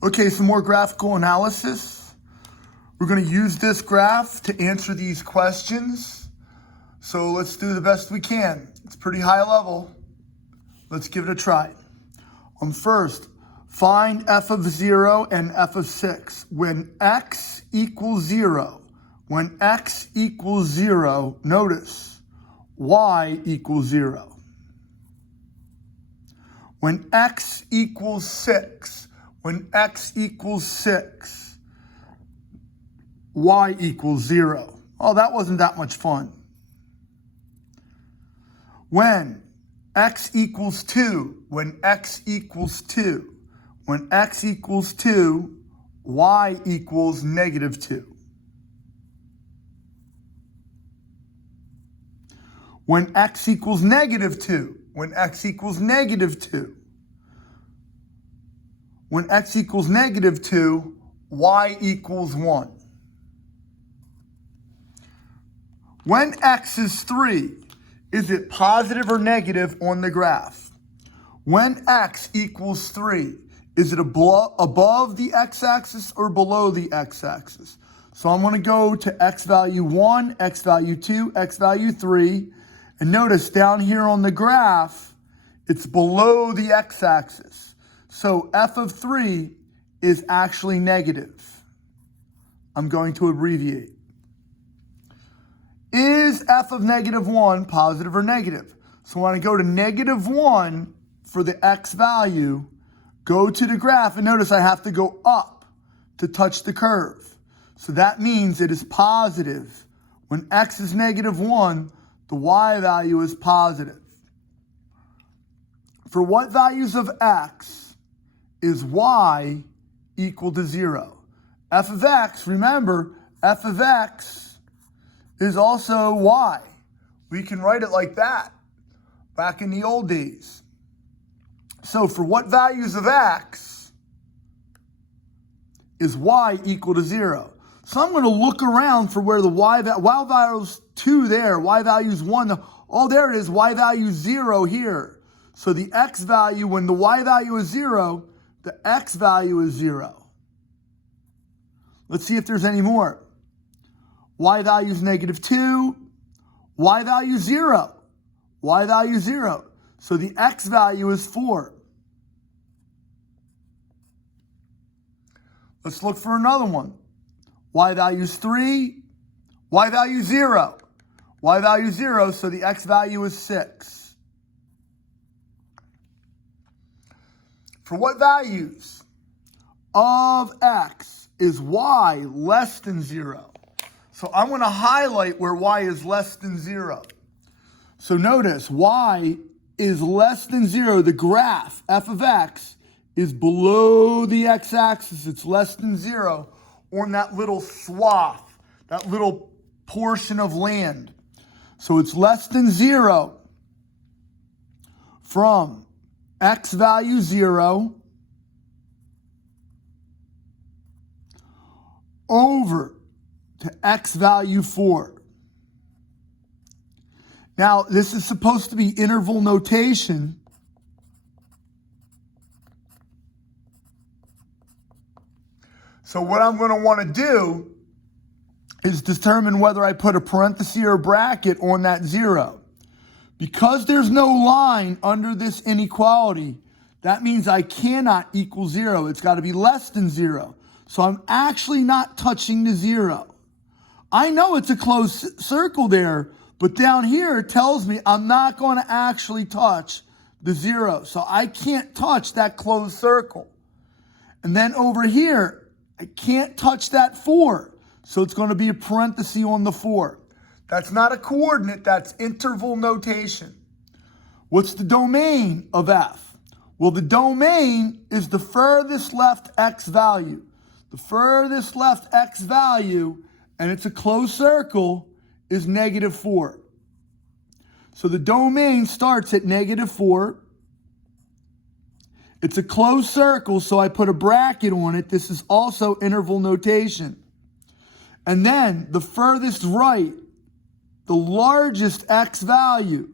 Okay, some more graphical analysis. We're going to use this graph to answer these questions. So let's do the best we can. It's pretty high level. Let's give it a try. First, find f of 0 and f of 6. When x equals 0, notice y equals 0. When x equals 6, y equals 0. Oh, that wasn't that much fun. When x equals 2, x equals 2, y equals -2. When x equals -2, x equals -2, y equals 1. When x is 3, is it positive or negative on the graph? When x equals 3, is it above the x-axis or below the x-axis? So I'm going to go to x value 1, x value 2, x value 3. And notice down here on the graph, it's below the x-axis. So f of 3 is actually negative. I'm going to abbreviate. Is f of -1 positive or negative? So when I go to -1 for the x value, go to the graph, and notice I have to go up to touch the curve. So that means it is positive. When x is -1, the y value is positive. For what values of x is y equal to 0? F of x, remember, f of x is also y. We can write it like that back in the old days. So for what values of x is y equal to 0? So I'm going to look around for where the y value is 2 there, y value is 1. Oh, there it is, y value is 0 here. So the x value, when the y value is 0, the x value is 0. Let's see if there's any more. Y value is -2, y value 0, y value 0. So the x value is 4. Let's look for another one. Y value is 3, y value 0, y value 0, so the x value is 6. For what values of x is y less than 0? So I'm going to highlight where y is less than 0. So notice y is less than 0. The graph, f of x, is below the x-axis. It's less than 0 on that little swath, that little portion of land. So it's less than 0 from x value 0 over to x value 4. Now, this is supposed to be interval notation. So what I'm going to want to do is determine whether I put a parenthesis or a bracket on that 0. Because there's no line under this inequality, that means I cannot equal 0. It's got to be less than 0. So I'm actually not touching the 0. I know it's a closed circle there, but down here it tells me I'm not going to actually touch the 0. So I can't touch that closed circle. And then over here, I can't touch that 4. So it's going to be a parenthesis on the 4. That's not a coordinate, that's interval notation. What's the domain of f? Well, the domain is the furthest left x value. The furthest left x value, and it's a closed circle, is -4. So the domain starts at -4. It's a closed circle, so I put a bracket on it. This is also interval notation. And then the furthest right, the largest x value,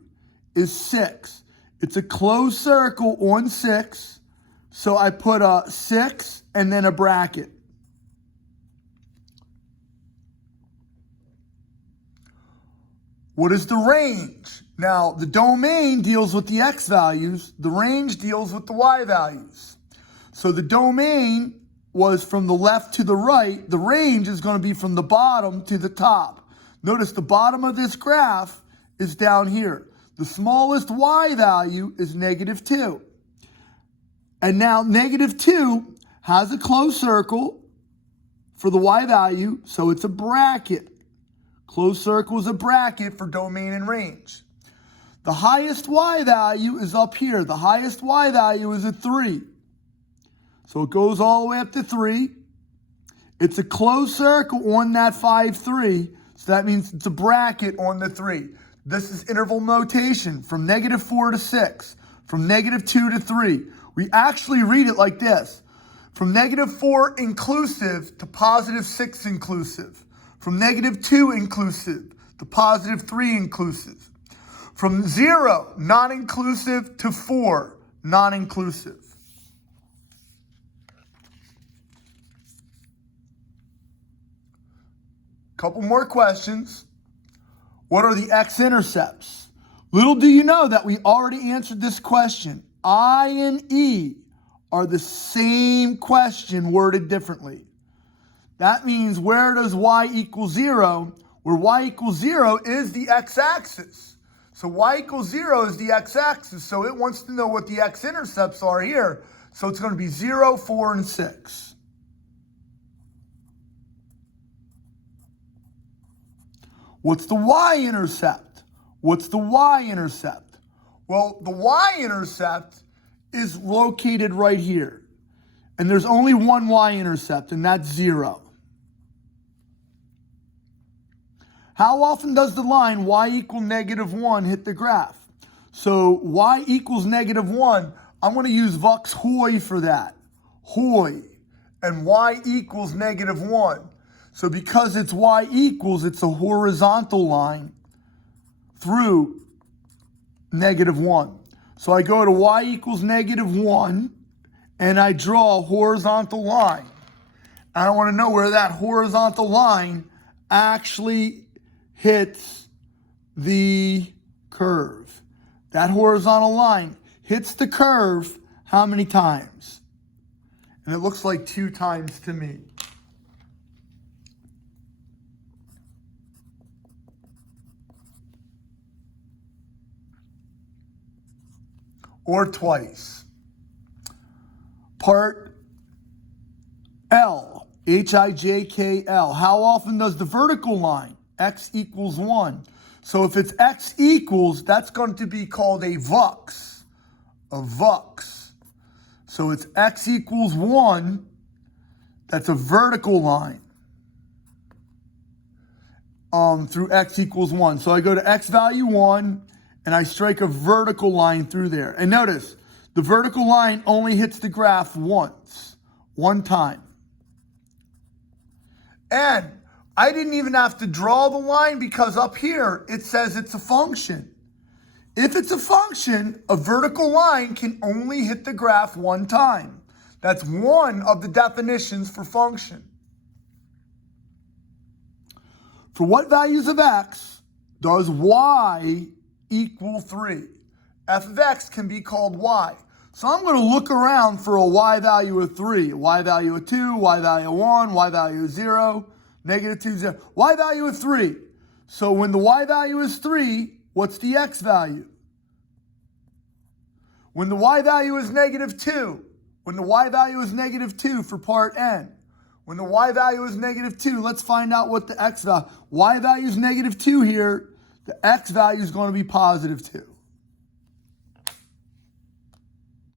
is 6. It's a closed circle on 6, So I put a 6 and then a bracket. What is the range? Now, the domain deals with the x values. The range deals with the y values. So the domain was from the left to the right. The range is going to be from the bottom to the top. Notice the bottom of this graph is down here. The smallest y value is -2. And now -2 has a closed circle for the y value, so it's a bracket. Closed circle is a bracket for domain and range. The highest y value is up here. The highest y value is a 3. So it goes all the way up to 3. It's a closed circle on that 5, 3. So that means it's a bracket on the 3. This is interval notation from -4 to 6, from -2 to 3. We actually read it like this. From -4 inclusive to +6 inclusive. From -2 inclusive to +3 inclusive. From 0 non-inclusive to 4 non-inclusive. Couple more questions. What are the X-intercepts? Little do you know that we already answered this question. I and E are the same question worded differently. That means where does y equal 0? Where y equals 0 is the x-axis. So y equals 0 is the x-axis. So it wants to know what the x-intercepts are here. So it's going to be 0, 4, and 6. What's the y-intercept? What's the y-intercept? Well, the y-intercept is located right here. And there's only one y-intercept, and that's 0. How often does the line y equal -1 hit the graph? So y equals -1, I'm going to use Vux Hoy for that. Hoy. And y equals -1. So because it's y equals, it's a horizontal line through -1. So I go to y equals -1, and I draw a horizontal line. I want to know where that horizontal line actually hits the curve. That horizontal line hits the curve how many times? And it looks like 2 times to me. Or twice. Part L, Hijkl. How often does the vertical line, x equals 1? So if it's x equals, that's going to be called a vux. A vux. So it's x equals 1. That's a vertical line through x equals 1. So I go to x value 1, and I strike a vertical line through there. And notice, the vertical line only hits the graph once, one time. And I didn't even have to draw the line because up here it says it's a function. If it's a function, a vertical line can only hit the graph one time. That's one of the definitions for function. For what values of x does y equal 3? F of x can be called y. So I'm going to look around for a y value of 3, a y value of 2, y value of 1, y value of 0, -2, 0. Y value of 3. So when the y value is 3, what's the x value? When the y value is -2, when the y value is -2 for part n, when the y value is -2, let's find out what the x value. Y value is -2 here. The x value is going to be +2.